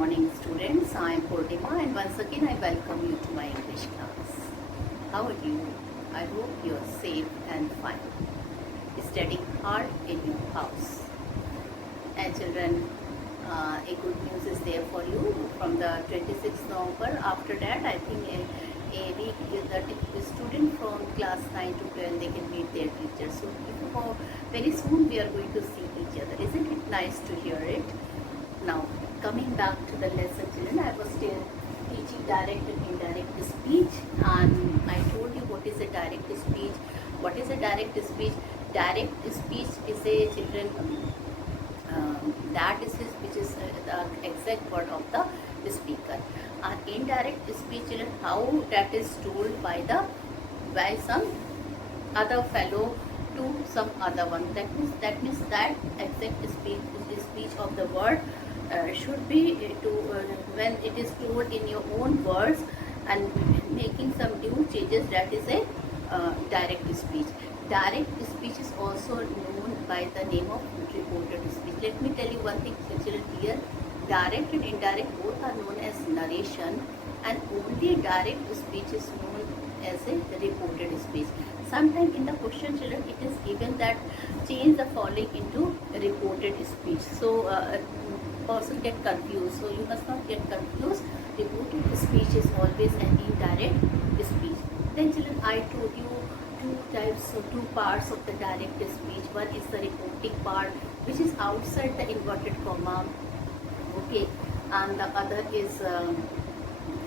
morning students. I am Purnima and once again I welcome you to my English class. How are you? I hope you are safe and fine. Studying hard in your house. And children, a good news is there for you from the 26th November. After that, I think the student from class 9 to 12 they can meet their teachers. So very soon we are going to see each other. Isn't it nice to hear it? Now, coming back to the lesson, children, I was still teaching direct and indirect speech, and I told you what is a direct speech. What is a direct speech? Direct speech is a children that is which is the exact word of the speaker. And indirect speech, children, how that is told by some other fellow to some other one. That means that exact speech of the word should be when it is told in your own words and making some new changes. That is a direct speech. Direct speech is also known by the name of reported speech. Let me tell you one thing, children, here. Direct and indirect both are known as narration, and only direct speech is known as a reported speech. Sometimes in the question, children, it is given that change the following into reported speech. So person get confused. So you must not get confused. Reported speech is always an indirect speech. Then children, I told you two parts of the direct speech. One is the reporting part, which is outside the inverted comma. Okay, and the other is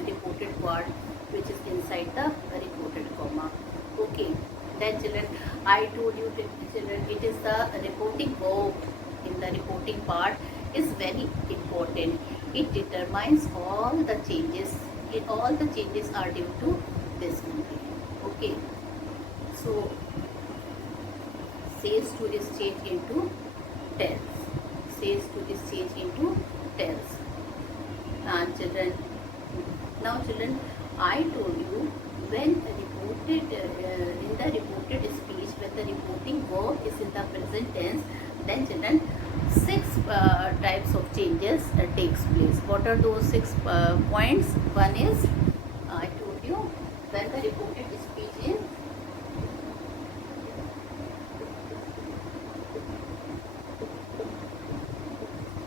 reported part, which is inside the reported comma. Okay, then children, I told you children, it is the reporting verb in the reporting part is very important. It determines all the changes. All the changes are due to this only. Okay, so says to is changed into tells. Says to is changed into tells. And children, now children, I told you when reported in the reported speech, when the reporting verb is in the present tense, then children, six types of changes takes place. What are those 6 points? One is, I told you, when the reported speech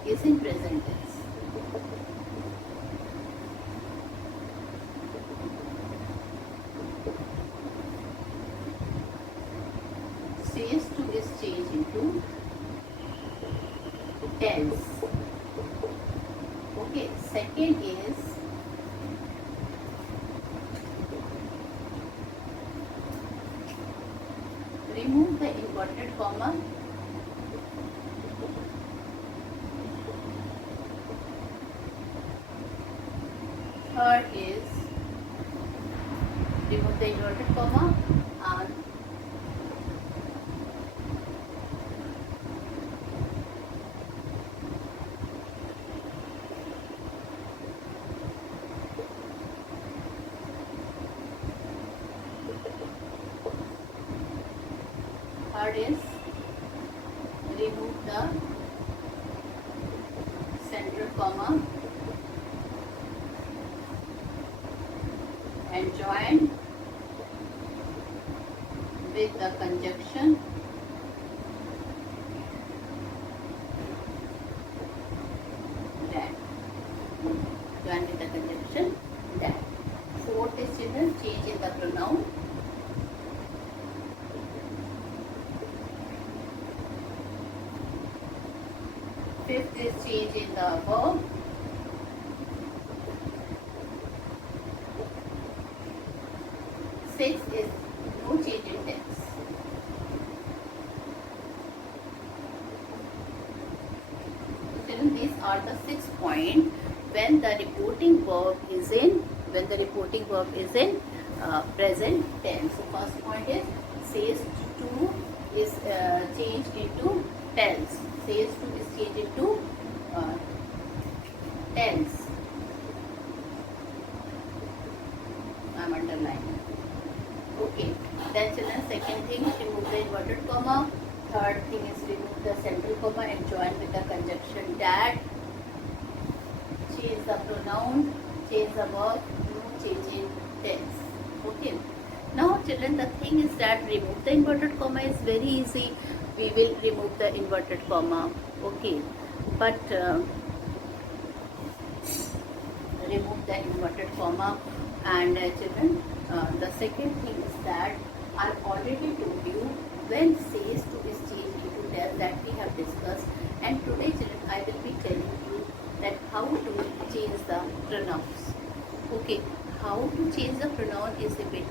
is in present tense. Says to is changed into tells. Okay, second is remove the inverted comma. Third is remove the inverted comma, and third is remove the central comma and join with the conjunction that. Join with the conjunction that. Fourth is children, change in the pronoun. Fifth is change in the verb. Sixth is no change in tense. Children, these are the 6 points when the reporting verb is in present tense. So first point is says to is changed into tells. Says to is changed into tells. I am underlining. Okay. Then children, second thing, remove the inverted comma. Third thing is remove the central comma and join with the conjunction that. Change the pronoun, change the verb, no change in tense. Okay. Now children, the thing is that remove the inverted comma is very easy. We will remove the inverted comma. Okay. But remove the inverted comma, and children, the second thing is that I already told you when says to is changed into tell, that we have discussed, and today children I will be telling you that how to change the pronouns. Okay, how to change the pronoun is a bit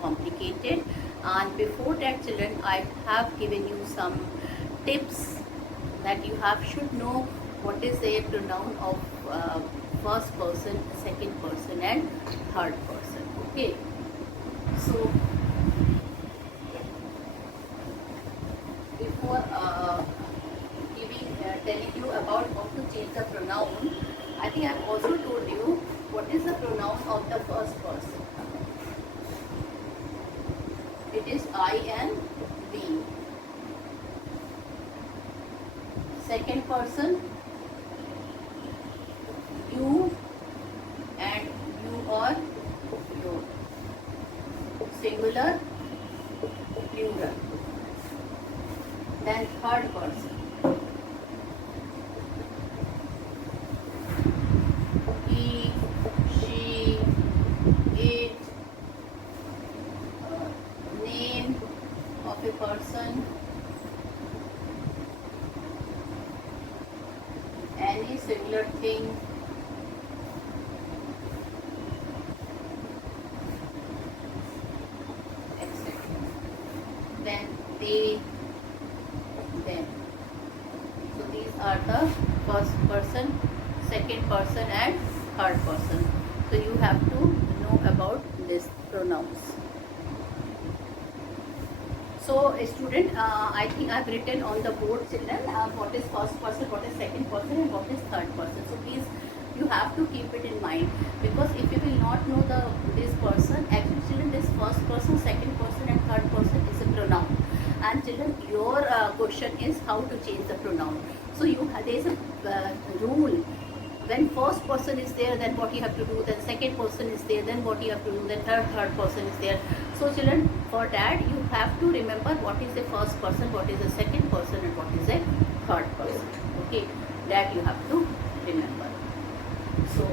complicated, and before that children I have given you some tips that you have should know what is a pronoun of first person, second person and third person. Okay, so before telling you about how to change the pronoun, I think I have also told you what is the pronoun of the first person. It is I and we. Second person, you and you or your. Singular, plural. Then third person, he, she, it, name of a person, any similar thing, etc. Then they, them. So these are the first person, second person and third person. So you have to know about these pronouns. So student, I think I have written on the board children what is first person, what is second person and what is third person. So please you have to keep it in mind, because if you will not know this person, actually children this first person, second person and third person is a pronoun, and children your question is how to change the pronoun. So there is a rule. When first person is there, then what you have to do, then second person is there, then what you have to do, then third person is there. So children, for that you have to remember what is the first person, what is the second person and what is the third person. Okay, that you have to remember. So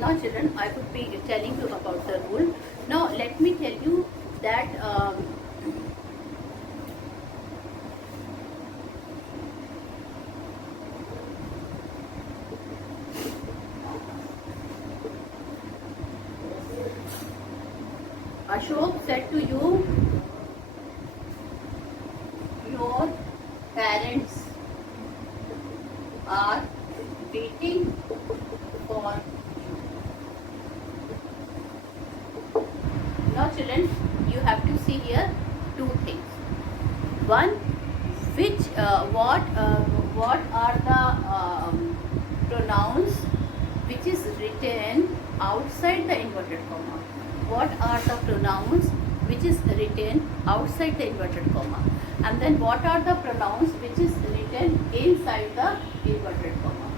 now children, I would be telling you about the rule. Now let me tell you that Ashok said to you, your parents are waiting for you. Now children, you have to see here two things. One, which what are the pronouns which is written outside the inverted comma? What are the pronouns which is written outside the inverted comma? And then what are the pronouns which is written inside the inverted comma?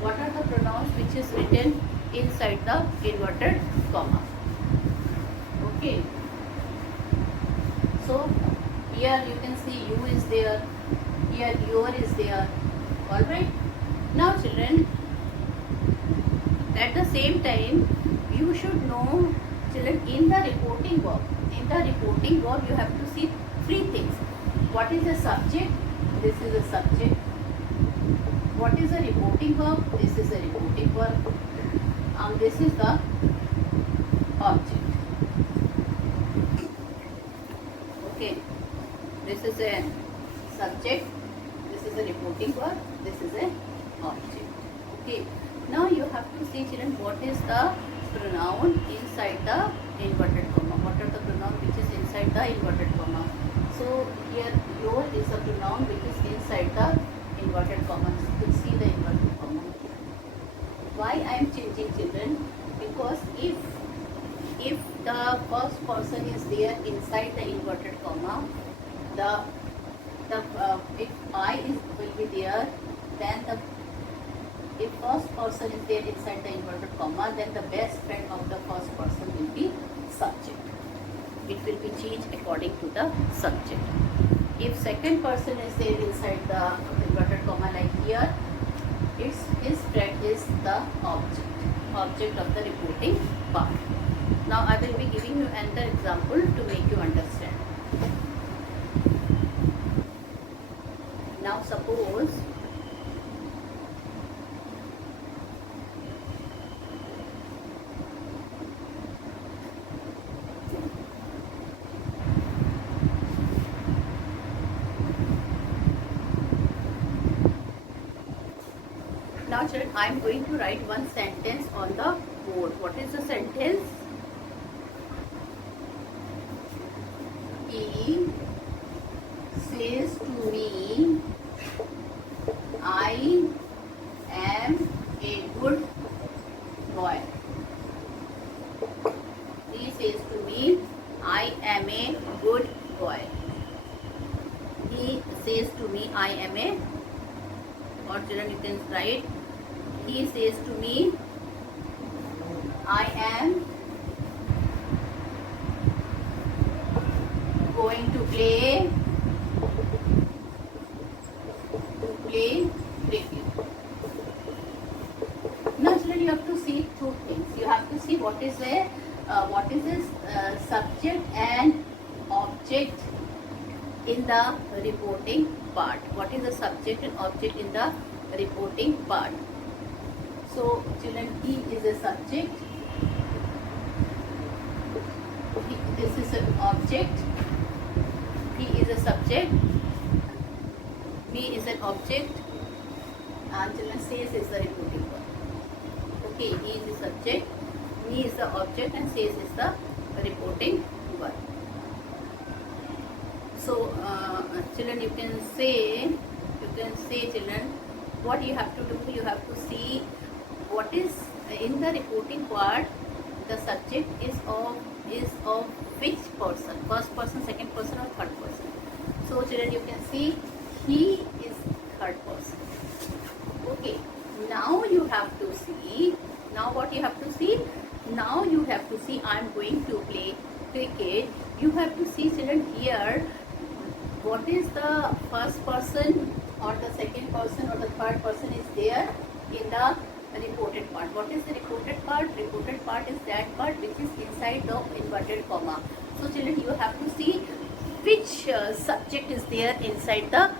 What are the pronouns which is written inside the inverted comma? Okay. So here you can see you is there, here your is there. Alright. Now children, at the same time you should know children in the reporting verb. In the reporting verb you have to see three things. What is the subject? This is the subject. What is the reporting verb? This is the reporting verb. And this is the object. Okay. This is a subject. This is a reporting verb. This is a object. Okay. Now you have to see children what is the pronoun inside the inverted comma. What are the pronoun which is inside the inverted comma? So here your is a pronoun which is inside the inverted comma. You can see the inverted comma. Why I am changing, children? Because if the first person is there inside the inverted comma, the if I is will be there, then the if first person is there inside the inverted comma, then the best friend of the first person will be subject. It will be changed according to the subject. If second person is there inside the inverted comma, like here, his friend is the object of the reporting part. Now I will be giving you another example to make you understand. Now suppose now children, I am going to write one sentence on the board. What is the sentence? He says to me, I am a good boy. He says to me, I am a good boy. He says to me, I am a, or children you can write, he says to me, I am going to play cricket. Now children, you have to see two things. You have to see what is this subject and object in the reporting part. What is the subject and object in the reporting part? So children, he is a subject, this is an object, he is a subject, me is an object, and children, says is the reporting verb. Okay, he is the subject, me is the object, and says is the reporting verb. So children, you can say children, what you have to do, you have to see what is in the reporting part. The subject is of which person, first person, second person, or third person. So children, you can see he is third person. Okay, now you have to see, now what you have to see, now you have to see I am going to play cricket. You have to see children here, what is the first person or the second person or the third person is there in the reported part. What is the reported part? Reported part is that part which is inside the inverted comma. So children, you have to see which subject is there inside the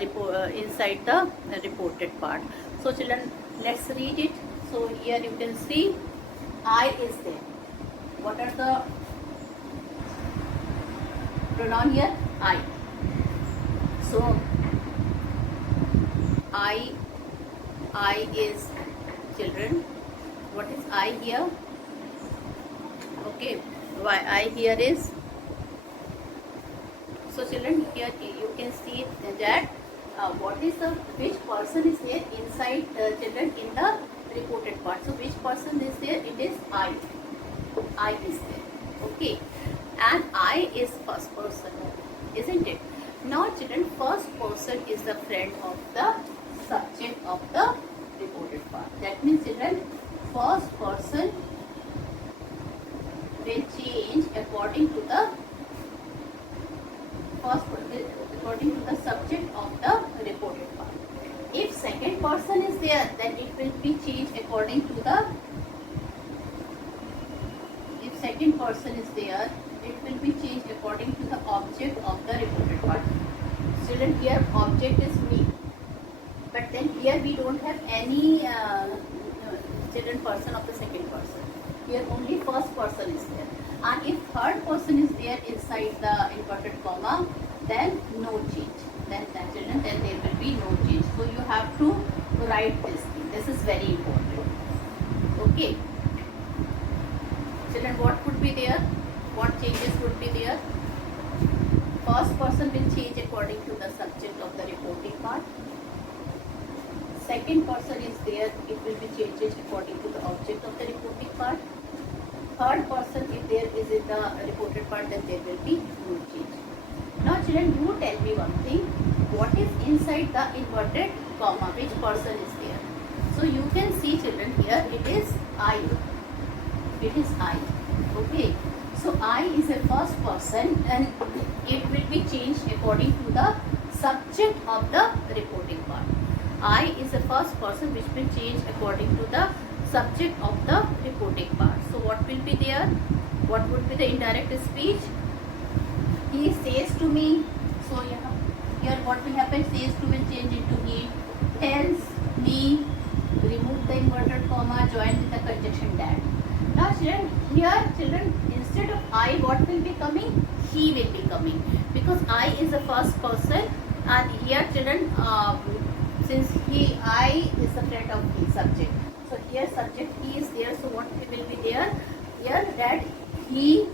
reported part. So children, let's read it. So here you can see I is there. What are the pronoun here? I. So I is, children, what is I here? Okay, why I here is, so children, here you can see that what is the, which person is there inside children in the reported part. So which person is there? It is I is there. Okay, and I is first person, isn't it? Now children, first person is the friend of the subject of the reported part. That means children, first person will change according to the subject of the reported part. If second person is there, then it will be changed according to the, if second person is there, it will be changed according to the object of the reported part. Children, here object is me, but then here we don't have any children person of the second person. Here only first person is there, and if third person is there inside the inverted comma, then no change. Then children, then there will be no change. So you have to write this thing. This is very important. Okay, children, what would be there? What changes would be there? First person will change according to the subject of the reporting part. second person is there, it will be changed according to the object of the reporting part. Third person, if there is in the reported part, then there will be no change. Now children, you tell me one thing, what is inside the inverted comma, which person is there? So you can see children, here it is I. It is I. Okay. So I is a first person and it will be changed according to the subject of the reporting part. I is a first person which will change according to the subject of the reporting part. So what will be there? What would be the indirect speech? He says to me. So here what will happen? Says to will change into he. Tells me. Remove the inverted comma. Join with the conjunction that. Now children, here children, instead of I, what will be coming? He will be coming, because I is the first person, and here children, since I is the friend of the subject. So here subject he is there. So what will be there? Here that he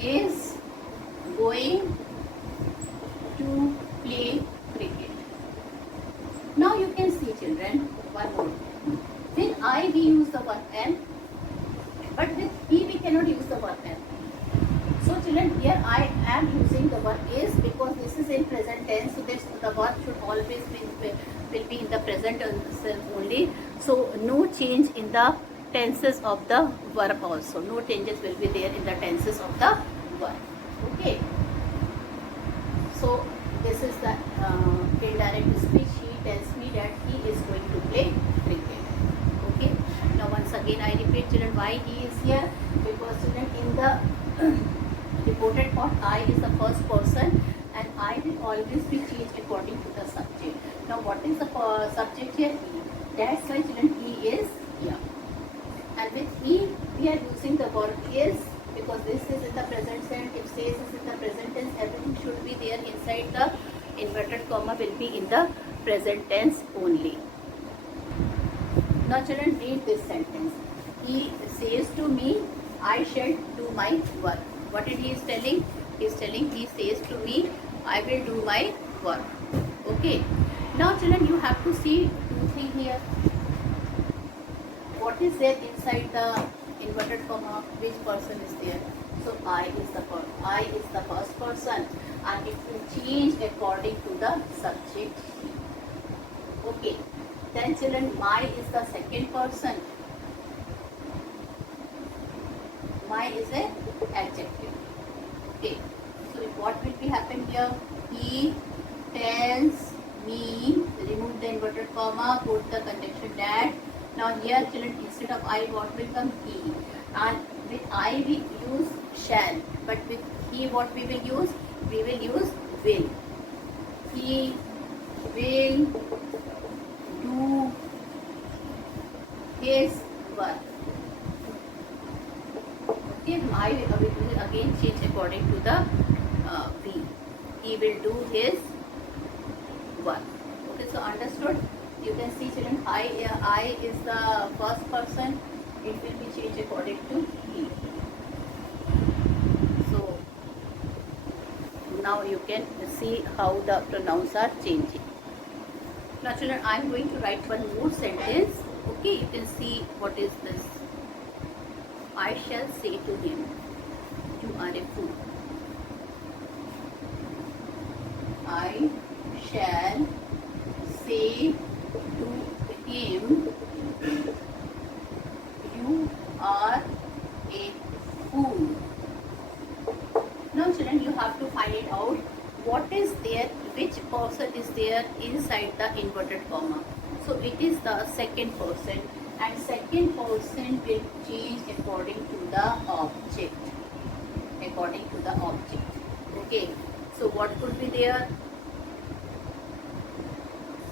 is going to play cricket. Now you can see children, one more. With I we use the verb am, but with he we cannot use the verb am. So children, here I am using the verb is, because this is in present tense, so this the verb should always will be in the present tense only. So no change in the tenses of the verb also. No changes will be there in the tenses of the verb. Okay. So this is the indirect speech. He tells me that he is going to play cricket. Okay. Now once again I repeat children, why he is here? Because children, in the reported part, I is the first person and I will always be changed according to the subject. Now what is the subject here? He. That's why children, he is here. And with he we are using the verb is, because this is in the present tense. If says is in the present tense, everything should be there inside the inverted comma will be in the present tense only. Now children, read this sentence. He says to me, I shall do my work. What did he is telling? He is telling, he says to me, I will do my work. Okay. Now children, you have to see two things here. What is there inside the inverted comma? Which person is there? So I is the first person, and it will change according to the subject. Okay. Then children, my is the second person. My is a adjective. Okay. So what will be happen here? He tells me. Remove the inverted comma. Put the conjunction that. Now here children, instead of I, what will come? He. And with I we use shall, but with he what we will use? We will use will. He will do his work. Okay, I will again change according to the we. He will do his work. Okay, so understood? You can see children, I is the first person. It will be changed according to he. So now you can see how the pronouns are changing. Now children, I am going to write one more sentence. Okay, you can see what is this. I shall say to him, you are a fool. I shall say to him, you are a fool. Now children, you have to find it out. What is there, which person is there inside the inverted comma? So it is the second person, and second person will change according to the object. According to the object. Okay. So what could be there?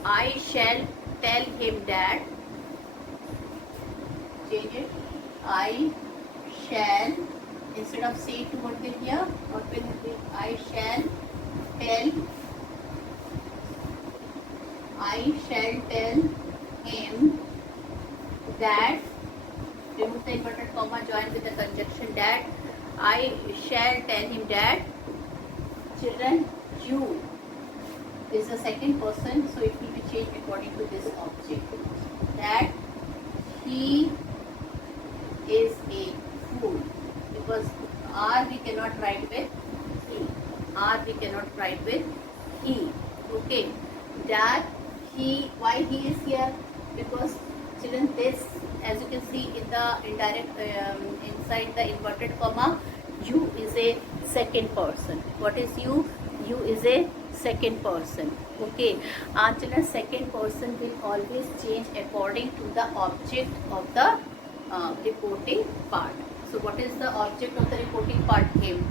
I shall tell him that. Change it. I shall, instead of say to what will here, what will it be? I shall tell him that. Remove the inverted comma, join with the conjunction that. I shall tell him that. Children, you is the second person, so it will be changed according to this object. That he is a fool, because R we cannot write with he. R we cannot write with he. Okay. That he, why he is here? Because children, this, as you can see in the indirect inside the inverted comma, you is a second person. What is you? You is a second person. Okay. Children, second person will always change according to the object of the reporting part. So what is the object of the reporting part? Him.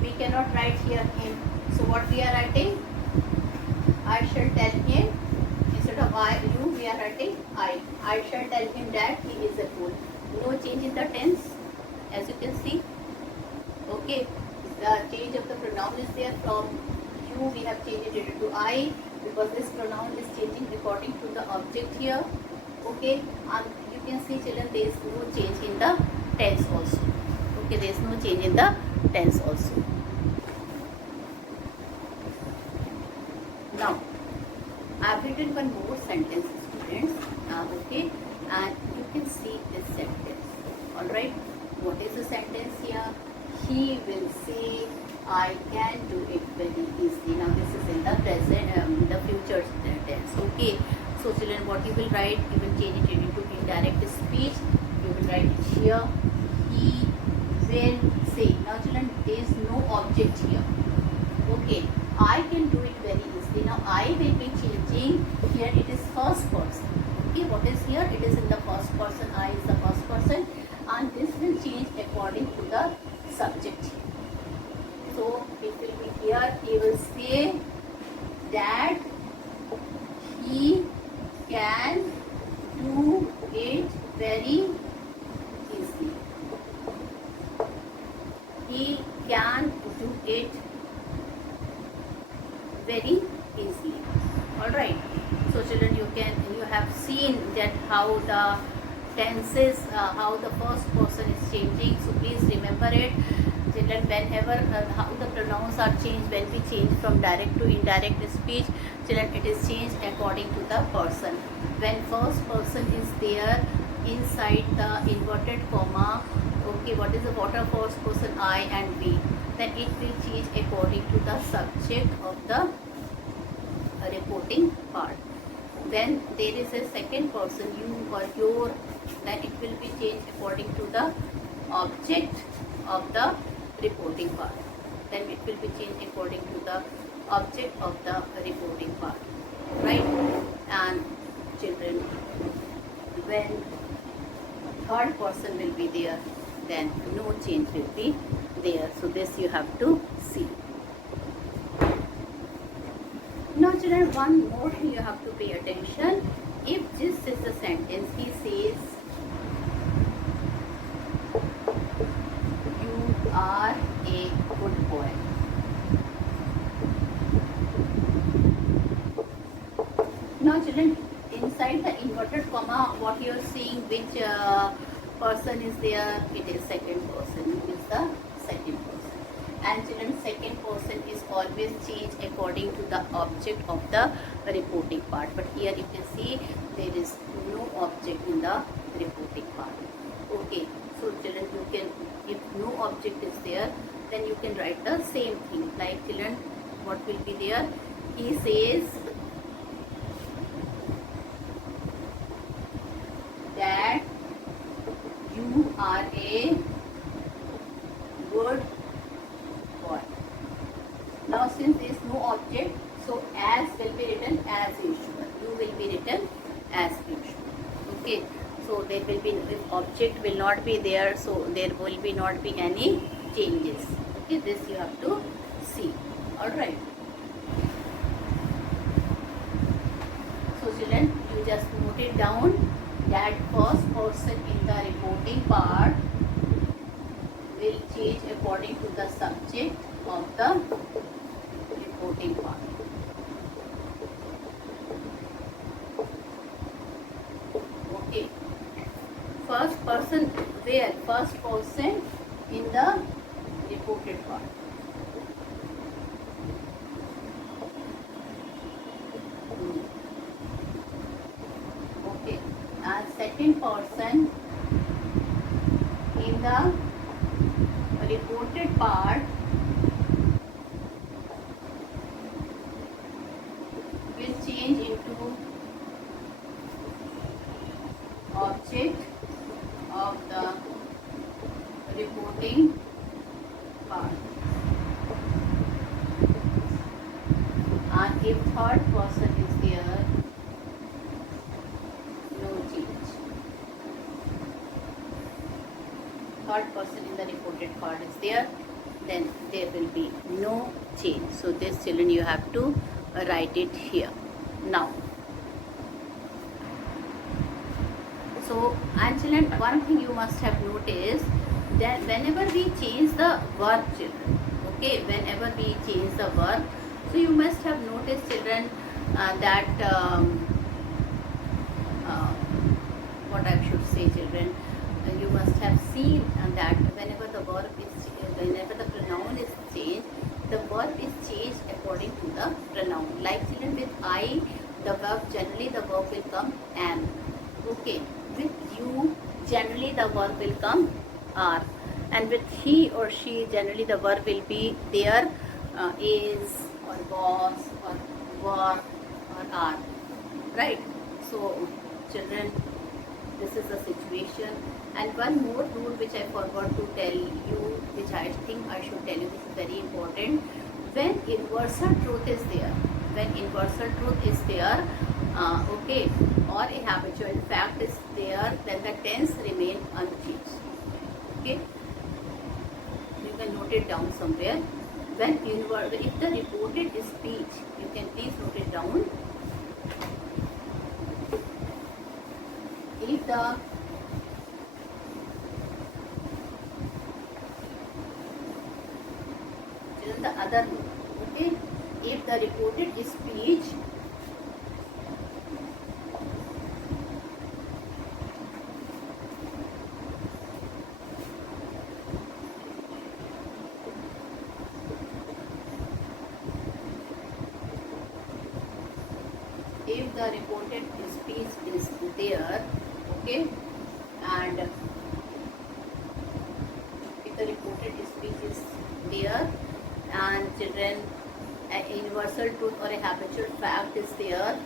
We cannot write here him. So what we are writing? I shall tell him. Instead of you, we are writing I. I shall tell him that he is a fool. No change in the tense, as you can see. Okay. The change of the pronoun is there. From you, we have changed it to I, because this pronoun is changing according to the object here. Okay. And you can see, children, there is no change in the tense also. Okay. There is no change in the tense also. Now, I have written one more sentence, students. Okay, and you can see this sentence. All right. What is the sentence here? He will say, "I can do it very easily." Now, this is in the present, the future tense. Okay. So, children, what you will write? You will change it into indirect speech. You will write it here. He will say. Now, children, there is no object here. Okay. I can do it very easily. Now I will be changing here. It is first person. Okay, what is here? It is in the first person. I is the first person, and this will change according to the subject. So it will be here. He will say that he can do it very easily. He can do it very easily. All right. So children, you have seen that how the tenses, how the first person is changing. So please remember it, children. Whenever how the pronouns are changed, when we change from direct to indirect speech, children, it is changed according to the person. When first person is there inside the inverted comma, okay, what is the water first person? I and we. Then it will change according to the subject of the reporting part. When there is a second person, you or your, then it will be changed according to the object of the reporting part. Then it will be changed according to the object of the reporting part. Right? And children, when third person will be there, then no change will be there. So this you have to see. Now children, one more thing you have to pay attention. If this is the sentence, he says, "You are a good boy." Now children, inside the inverted comma, what you are seeing, which person is there? It is second person. It is the second person. And children, second person is always changed according to the object of the reporting part. But here you can see there is no object in the reporting part. Okay. So children, you can, if no object is there, then you can write the same thing. Like children, what will be there? He says that you are a good boy. Now since there is no object, so as will be written as usual. You will be written as usual. Okay. So there will be, if object will not be there, so there will be not be any changes. Okay. This you have to see. Alright. So children, you just note it down that first person in the reporting part will change according to the subject of the reporting part. Okay. First person where? First person in the reported part. second person in the reported part will change into object of the reporting part. And if third person is there, no change. Third person in the reported part is there, then there will be no change. So this, children, you have to write it here. Now, so, and children, one thing you must have noticed, that whenever we change the verb, children, okay, whenever we change the verb, so you must have noticed, children, that what I should say, children, you must have seen that whenever the verb is, whenever the pronoun is changed, the verb is changed according to the pronoun. Like, children, with I, the verb, generally the verb will come am. Okay, with you, generally the verb will come are, and with he or she, generally the verb will be there, is or was or were or are, right? So, children, this is the situation. And one more rule which I forgot to tell you, which I think I should tell you, this is very important. When inversal truth is there, when inversal truth is there, okay, or a habitual fact is there, then the tense remain unchanged. Okay, you can note it down somewhere. When if the reported speech, you can please note it down. If the other note, okay, if the reported speech is there, okay, and if the reported speech is there, and children, an universal truth or a habitual fact is there,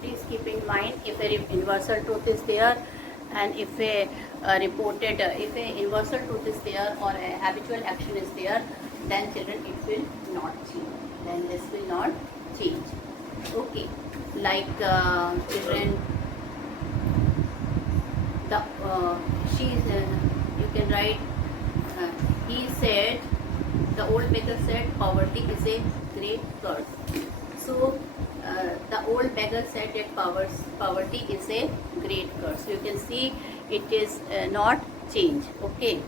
please keep in mind, if a universal truth is there, and if a reported, if a universal truth is there or a habitual action is there, then children, it will not change. Then this will not change. Okay, like children, the she you can write. He said, the old beggar said, poverty is a great curse. So the old beggar said that poverty is a great curse. So you can see it is not change. Okay.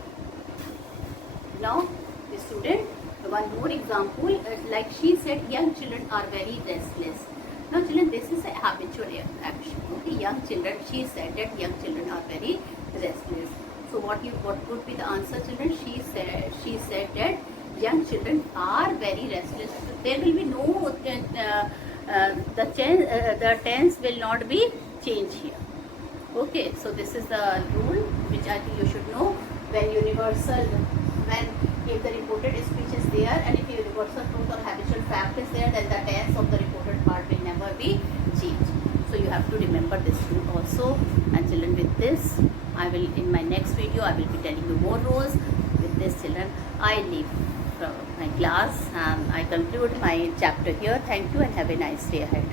Now, the student, one more example, like she said, young children are very restless. Now children, this is a habitual action. Okay, young children, she said that young children are very restless. So what would be the answer, children? She said that young children are very restless. So there will be no the tense will not be changed here. Okay, so this is the rule which I think you should know. When if the reported speech is there and if the universal truth or habitual fact is there, then the tense of the reported part will never be changed. So you have to remember this rule also. And children, with this, I will, in my next video, I will be telling you more rules. With this, children, I leave my class and I conclude my chapter here. Thank you and have a nice day ahead.